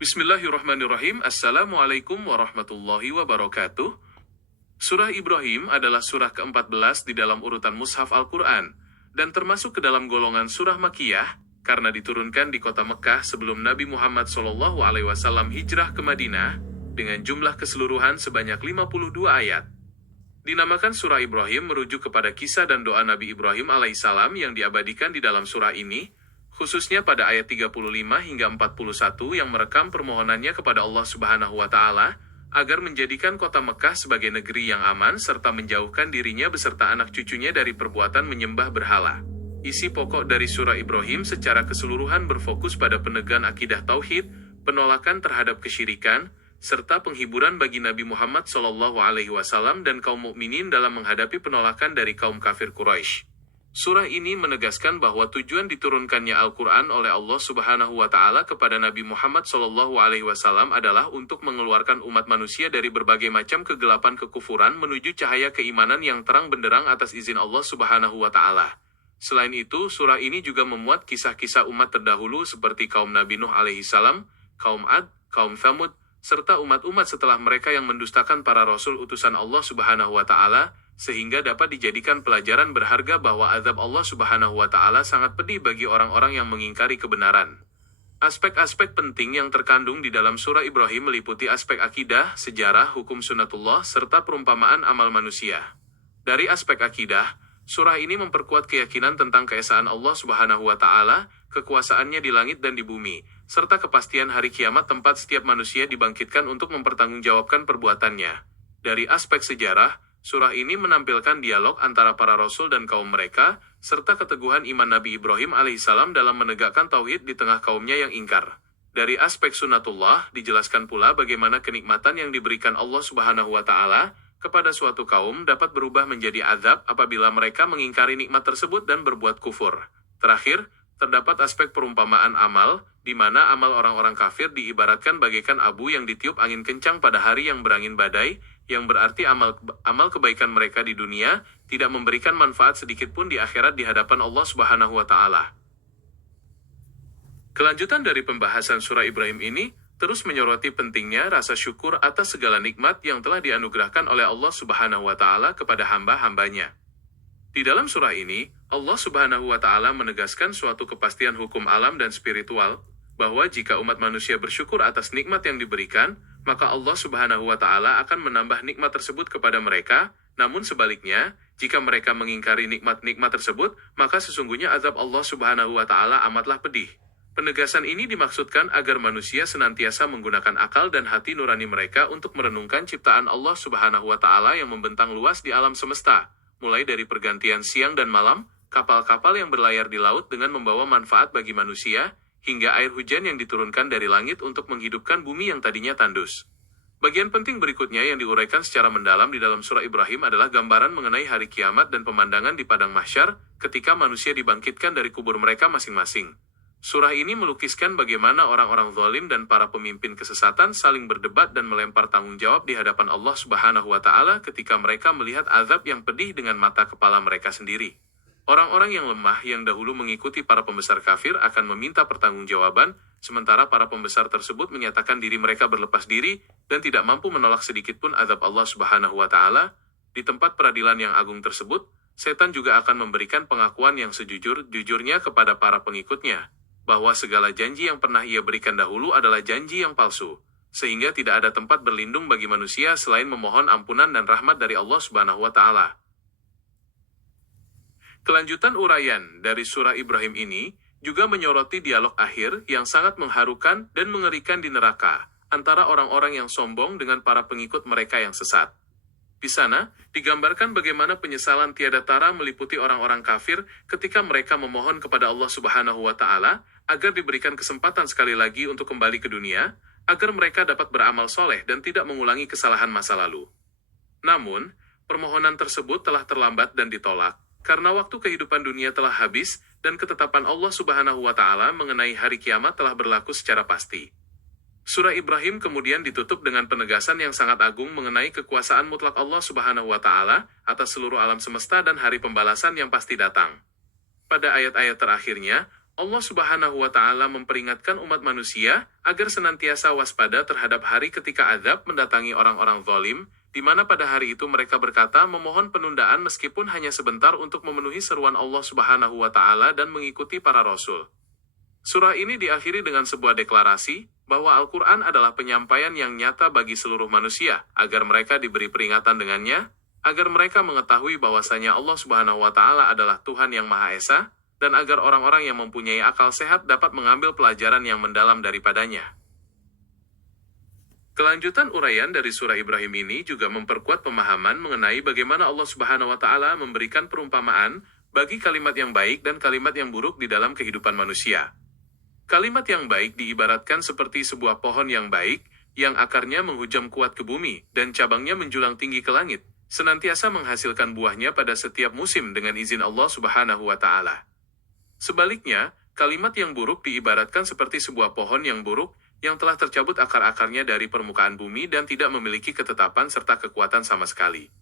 Bismillahirrahmanirrahim. Assalamualaikum warahmatullahi wabarakatuh. Surah Ibrahim adalah surah ke-14 di dalam urutan Mushaf Al-Quran, dan termasuk ke dalam golongan surah Makkiyah, karena diturunkan di kota Mekkah sebelum Nabi Muhammad SAW hijrah ke Madinah, dengan jumlah keseluruhan sebanyak 52 ayat. Dinamakan surah Ibrahim merujuk kepada kisah dan doa Nabi Ibrahim alaihissalam yang diabadikan di dalam surah ini, khususnya pada ayat 35 hingga 41 yang merekam permohonannya kepada Allah Subhanahu wa Ta'ala agar menjadikan kota Mekkah sebagai negeri yang aman serta menjauhkan dirinya beserta anak cucunya dari perbuatan menyembah berhala. Isi pokok dari surah Ibrahim secara keseluruhan berfokus pada penegakan akidah tauhid, penolakan terhadap kesyirikan, serta penghiburan bagi Nabi Muhammad SAW dan kaum mukminin dalam menghadapi penolakan dari kaum kafir Quraisy. Surah ini menegaskan bahwa tujuan diturunkannya Al-Quran oleh Allah Subhanahu wa Ta'ala kepada Nabi Muhammad SAW adalah untuk mengeluarkan umat manusia dari berbagai macam kegelapan kekufuran menuju cahaya keimanan yang terang benderang atas izin Allah Subhanahu wa Ta'ala. Selain itu, surah ini juga memuat kisah-kisah umat terdahulu seperti kaum Nabi Nuh alaihissalam, kaum Ad, kaum Thamud, serta umat-umat setelah mereka yang mendustakan para rasul utusan Allah Subhanahu wa Ta'ala, sehingga dapat dijadikan pelajaran berharga bahwa azab Allah Subhanahu wa Ta'ala sangat pedih bagi orang-orang yang mengingkari kebenaran. Aspek-aspek penting yang terkandung di dalam surah Ibrahim meliputi aspek akidah, sejarah, hukum sunnatullah, serta perumpamaan amal manusia. Dari aspek akidah, surah ini memperkuat keyakinan tentang keesaan Allah Subhanahu wa Ta'ala, kekuasaannya di langit dan di bumi, serta kepastian hari kiamat tempat setiap manusia dibangkitkan untuk mempertanggungjawabkan perbuatannya. Dari aspek sejarah, surah ini menampilkan dialog antara para rasul dan kaum mereka, serta keteguhan iman Nabi Ibrahim alaihissalam dalam menegakkan tauhid di tengah kaumnya yang ingkar. Dari aspek sunnatullah, dijelaskan pula bagaimana kenikmatan yang diberikan Allah Subhanahu wa Ta'ala kepada suatu kaum dapat berubah menjadi azab apabila mereka mengingkari nikmat tersebut dan berbuat kufur. Terakhir, terdapat aspek perumpamaan amal, di mana amal orang-orang kafir diibaratkan bagaikan abu yang ditiup angin kencang pada hari yang berangin badai, yang berarti amal kebaikan mereka di dunia tidak memberikan manfaat sedikit pun di akhirat di hadapan Allah Subhanahu wa Ta'ala. Kelanjutan dari pembahasan surah Ibrahim ini terus menyoroti pentingnya rasa syukur atas segala nikmat yang telah dianugerahkan oleh Allah Subhanahu wa Ta'ala kepada hamba-hambanya. Di dalam surah ini, Allah Subhanahu wa Ta'ala menegaskan suatu kepastian hukum alam dan spiritual, bahwa jika umat manusia bersyukur atas nikmat yang diberikan, maka Allah Subhanahu wa Ta'ala akan menambah nikmat tersebut kepada mereka, namun sebaliknya, jika mereka mengingkari nikmat-nikmat tersebut, maka sesungguhnya azab Allah Subhanahu wa Ta'ala amatlah pedih. Penegasan ini dimaksudkan agar manusia senantiasa menggunakan akal dan hati nurani mereka untuk merenungkan ciptaan Allah Subhanahu wa Ta'ala yang membentang luas di alam semesta, mulai dari pergantian siang dan malam, kapal-kapal yang berlayar di laut dengan membawa manfaat bagi manusia, hingga air hujan yang diturunkan dari langit untuk menghidupkan bumi yang tadinya tandus. Bagian penting berikutnya yang diuraikan secara mendalam di dalam surah Ibrahim adalah gambaran mengenai hari kiamat dan pemandangan di padang mahsyar ketika manusia dibangkitkan dari kubur mereka masing-masing. Surah ini melukiskan bagaimana orang-orang zalim dan para pemimpin kesesatan saling berdebat dan melempar tanggung jawab di hadapan Allah Subhanahu wa Ta'ala ketika mereka melihat azab yang pedih dengan mata kepala mereka sendiri. Orang-orang yang lemah yang dahulu mengikuti para pembesar kafir akan meminta pertanggungjawaban, sementara para pembesar tersebut menyatakan diri mereka berlepas diri dan tidak mampu menolak sedikitpun azab Allah Subhanahu wa Ta'ala. Di tempat peradilan yang agung tersebut, setan juga akan memberikan pengakuan yang sejujur-jujurnya kepada para pengikutnya, bahwa segala janji yang pernah ia berikan dahulu adalah janji yang palsu, sehingga tidak ada tempat berlindung bagi manusia selain memohon ampunan dan rahmat dari Allah Subhanahu wa Ta'ala. Kelanjutan uraian dari surah Ibrahim ini juga menyoroti dialog akhir yang sangat mengharukan dan mengerikan di neraka antara orang-orang yang sombong dengan para pengikut mereka yang sesat. Di sana, digambarkan bagaimana penyesalan tiada tara meliputi orang-orang kafir ketika mereka memohon kepada Allah Subhanahu wa Ta'ala agar diberikan kesempatan sekali lagi untuk kembali ke dunia, agar mereka dapat beramal soleh dan tidak mengulangi kesalahan masa lalu. Namun, permohonan tersebut telah terlambat dan ditolak, karena waktu kehidupan dunia telah habis, dan ketetapan Allah Subhanahu wa Ta'ala mengenai hari kiamat telah berlaku secara pasti. Surah Ibrahim kemudian ditutup dengan penegasan yang sangat agung mengenai kekuasaan mutlak Allah Subhanahu wa Ta'ala atas seluruh alam semesta dan hari pembalasan yang pasti datang. Pada ayat-ayat terakhirnya, Allah Subhanahu wa Ta'ala memperingatkan umat manusia agar senantiasa waspada terhadap hari ketika azab mendatangi orang-orang zalim, di mana pada hari itu mereka berkata memohon penundaan meskipun hanya sebentar untuk memenuhi seruan Allah Subhanahu wa Ta'ala dan mengikuti para rasul. Surah ini diakhiri dengan sebuah deklarasi bahwa Al-Quran adalah penyampaian yang nyata bagi seluruh manusia, agar mereka diberi peringatan dengannya, agar mereka mengetahui bahwasanya Allah Subhanahu wa Ta'ala adalah Tuhan yang Maha Esa, dan agar orang-orang yang mempunyai akal sehat dapat mengambil pelajaran yang mendalam daripadanya. Kelanjutan uraian dari surah Ibrahim ini juga memperkuat pemahaman mengenai bagaimana Allah Subhanahu wa Ta'ala memberikan perumpamaan bagi kalimat yang baik dan kalimat yang buruk di dalam kehidupan manusia. Kalimat yang baik diibaratkan seperti sebuah pohon yang baik, yang akarnya menghujam kuat ke bumi, dan cabangnya menjulang tinggi ke langit, senantiasa menghasilkan buahnya pada setiap musim dengan izin Allah Subhanahu wa Ta'ala. Sebaliknya, kalimat yang buruk diibaratkan seperti sebuah pohon yang buruk, yang telah tercabut akar-akarnya dari permukaan bumi dan tidak memiliki ketetapan serta kekuatan sama sekali.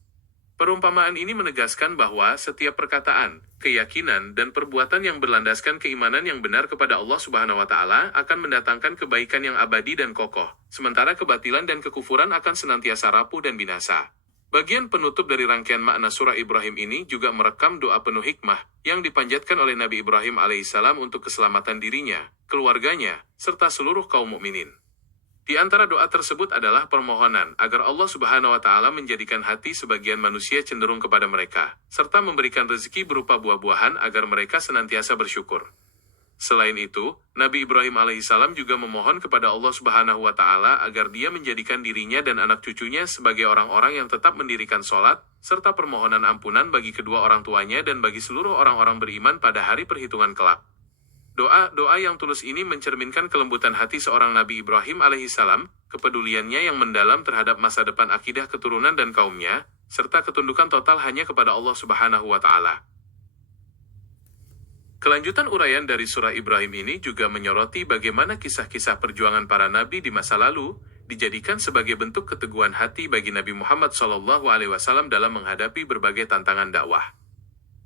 Perumpamaan ini menegaskan bahwa setiap perkataan, keyakinan, dan perbuatan yang berlandaskan keimanan yang benar kepada Allah Subhanahu wa Ta'ala akan mendatangkan kebaikan yang abadi dan kokoh, sementara kebatilan dan kekufuran akan senantiasa rapuh dan binasa. Bagian penutup dari rangkaian makna surah Ibrahim ini juga merekam doa penuh hikmah yang dipanjatkan oleh Nabi Ibrahim alaihissalam untuk keselamatan dirinya, keluarganya, serta seluruh kaum mukminin. Di antara doa tersebut adalah permohonan agar Allah Subhanahu wa Ta'ala menjadikan hati sebagian manusia cenderung kepada mereka, serta memberikan rezeki berupa buah-buahan agar mereka senantiasa bersyukur. Selain itu, Nabi Ibrahim alaihissalam juga memohon kepada Allah Subhanahu wa Ta'ala agar Dia menjadikan dirinya dan anak cucunya sebagai orang-orang yang tetap mendirikan sholat, serta permohonan ampunan bagi kedua orang tuanya dan bagi seluruh orang-orang beriman pada hari perhitungan kelak. Doa-doa yang tulus ini mencerminkan kelembutan hati seorang Nabi Ibrahim alaihissalam, kepeduliannya yang mendalam terhadap masa depan akidah keturunan dan kaumnya, serta ketundukan total hanya kepada Allah Subhanahu wa Ta'ala. Kelanjutan uraian dari surah Ibrahim ini juga menyoroti bagaimana kisah-kisah perjuangan para nabi di masa lalu dijadikan sebagai bentuk keteguhan hati bagi Nabi Muhammad SAW dalam menghadapi berbagai tantangan dakwah.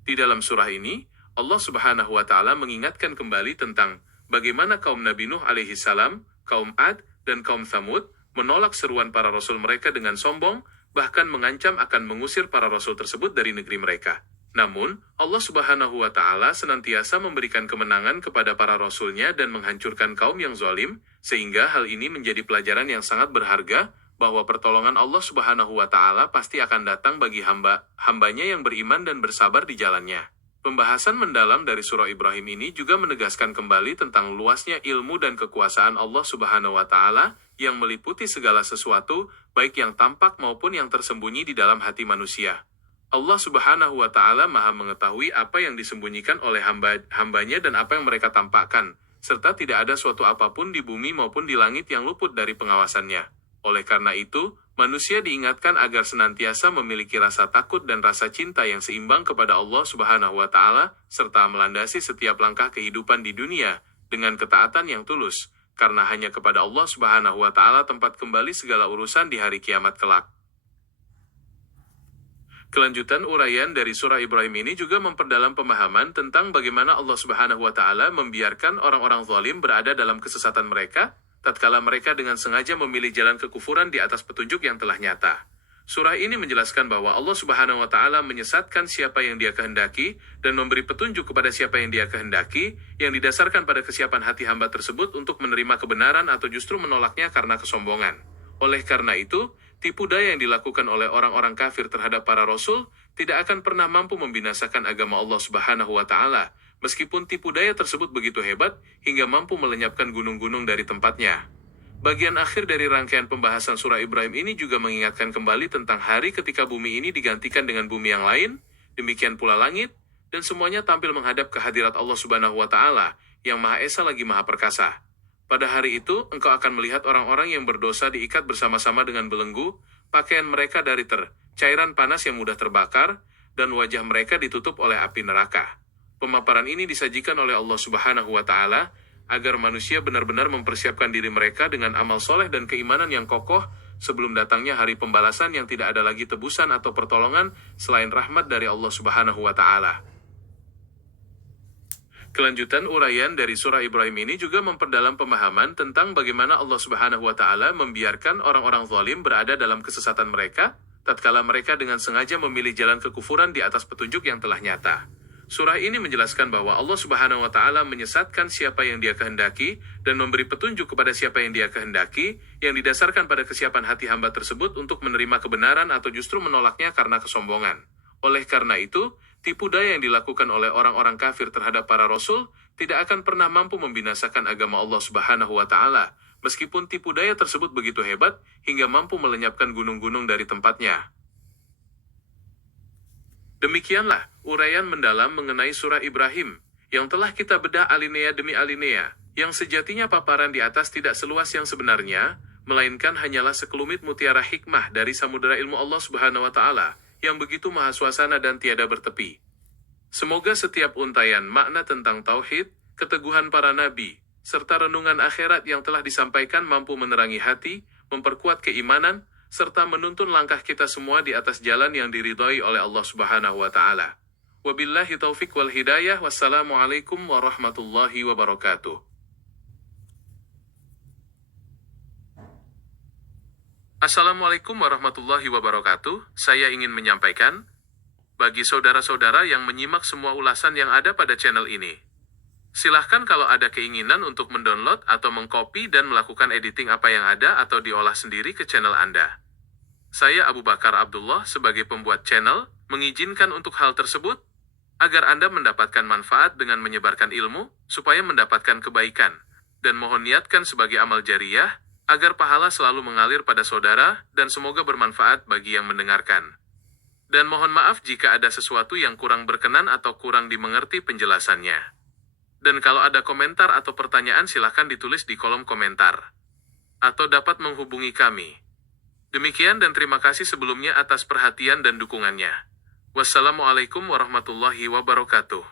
Di dalam surah ini, Allah Subhanahu wa Ta'ala mengingatkan kembali tentang bagaimana kaum Nabi Nuh alaihissalam, kaum Ad, dan kaum Thamud menolak seruan para rasul mereka dengan sombong, bahkan mengancam akan mengusir para rasul tersebut dari negeri mereka. Namun, Allah Subhanahu wa Ta'ala senantiasa memberikan kemenangan kepada para rasulnya dan menghancurkan kaum yang zalim, sehingga hal ini menjadi pelajaran yang sangat berharga, bahwa pertolongan Allah Subhanahu wa Ta'ala pasti akan datang bagi hambanya yang beriman dan bersabar di jalannya. Pembahasan mendalam dari surah Ibrahim ini juga menegaskan kembali tentang luasnya ilmu dan kekuasaan Allah Subhanahu wa Ta'ala yang meliputi segala sesuatu, baik yang tampak maupun yang tersembunyi di dalam hati manusia. Allah Subhanahu wa Ta'ala Maha mengetahui apa yang disembunyikan oleh hambanya dan apa yang mereka tampakkan, serta tidak ada suatu apapun di bumi maupun di langit yang luput dari pengawasannya. Oleh karena itu, manusia diingatkan agar senantiasa memiliki rasa takut dan rasa cinta yang seimbang kepada Allah Subhanahu wa Ta'ala, serta melandasi setiap langkah kehidupan di dunia dengan ketaatan yang tulus, karena hanya kepada Allah Subhanahu wa Ta'ala tempat kembali segala urusan di hari kiamat kelak. Kelanjutan uraian dari surah Ibrahim ini juga memperdalam pemahaman tentang bagaimana Allah Subhanahu wa Ta'ala membiarkan orang-orang zalim berada dalam kesesatan mereka, tatkala mereka dengan sengaja memilih jalan kekufuran di atas petunjuk yang telah nyata. Surah ini menjelaskan bahwa Allah Subhanahu wa Ta'ala menyesatkan siapa yang Dia kehendaki dan memberi petunjuk kepada siapa yang Dia kehendaki, yang didasarkan pada kesiapan hati hamba tersebut untuk menerima kebenaran atau justru menolaknya karena kesombongan. Oleh karena itu, tipu daya yang dilakukan oleh orang-orang kafir terhadap para rasul tidak akan pernah mampu membinasakan agama Allah Subhanahu wa Ta'ala, meskipun tipu daya tersebut begitu hebat hingga mampu melenyapkan gunung-gunung dari tempatnya. Bagian akhir dari rangkaian pembahasan surah Ibrahim ini juga mengingatkan kembali tentang hari ketika bumi ini digantikan dengan bumi yang lain, demikian pula langit, dan semuanya tampil menghadap ke hadirat Allah Subhanahu wa Ta'ala yang Maha Esa lagi Maha Perkasa. Pada hari itu, engkau akan melihat orang-orang yang berdosa diikat bersama-sama dengan belenggu, pakaian mereka dari cairan panas yang mudah terbakar, dan wajah mereka ditutup oleh api neraka. Pemaparan ini disajikan oleh Allah Subhanahu wa Ta'ala, agar manusia benar-benar mempersiapkan diri mereka dengan amal soleh dan keimanan yang kokoh, sebelum datangnya hari pembalasan yang tidak ada lagi tebusan atau pertolongan, selain rahmat dari Allah Subhanahu wa Ta'ala. Kelanjutan uraian dari surah Ibrahim ini juga memperdalam pemahaman tentang bagaimana Allah Subhanahu wa Ta'ala membiarkan orang-orang zalim berada dalam kesesatan mereka, tatkala mereka dengan sengaja memilih jalan kekufuran di atas petunjuk yang telah nyata. Surah ini menjelaskan bahwa Allah Subhanahu wa Ta'ala menyesatkan siapa yang Dia kehendaki dan memberi petunjuk kepada siapa yang Dia kehendaki, yang didasarkan pada kesiapan hati hamba tersebut untuk menerima kebenaran atau justru menolaknya karena kesombongan. Oleh karena itu, tipu daya yang dilakukan oleh orang-orang kafir terhadap para rasul tidak akan pernah mampu membinasakan agama Allah Subhanahu wa Ta'ala, meskipun tipu daya tersebut begitu hebat hingga mampu melenyapkan gunung-gunung dari tempatnya. Demikianlah uraian mendalam mengenai surah Ibrahim, yang telah kita bedah alinea demi alinea, yang sejatinya paparan di atas tidak seluas yang sebenarnya, melainkan hanyalah sekelumit mutiara hikmah dari samudera ilmu Allah Subhanahu wa Ta'ala, yang begitu maha suasana dan tiada bertepi. Semoga setiap untayan makna tentang tauhid, keteguhan para nabi, serta renungan akhirat yang telah disampaikan mampu menerangi hati, memperkuat keimanan, serta menuntun langkah kita semua di atas jalan yang diridhai oleh Allah Subhanahu wa Ta'ala. Wabillahi taufik wal hidayah. Wassalamualaikum warahmatullahi wabarakatuh. Assalamualaikum warahmatullahi wabarakatuh. Saya ingin menyampaikan, bagi saudara-saudara yang menyimak semua ulasan yang ada pada channel ini, silahkan kalau ada keinginan untuk mendownload atau mengcopy dan melakukan editing apa yang ada atau diolah sendiri ke channel Anda. Saya Abu Bakar Abdullah sebagai pembuat channel, mengizinkan untuk hal tersebut, agar Anda mendapatkan manfaat dengan menyebarkan ilmu, supaya mendapatkan kebaikan, dan mohon niatkan sebagai amal jariyah, agar pahala selalu mengalir pada saudara, dan semoga bermanfaat bagi yang mendengarkan. Dan mohon maaf jika ada sesuatu yang kurang berkenan atau kurang dimengerti penjelasannya. Dan kalau ada komentar atau pertanyaan silahkan ditulis di kolom komentar. Atau dapat menghubungi kami. Demikian dan terima kasih sebelumnya atas perhatian dan dukungannya. Wassalamualaikum warahmatullahi wabarakatuh.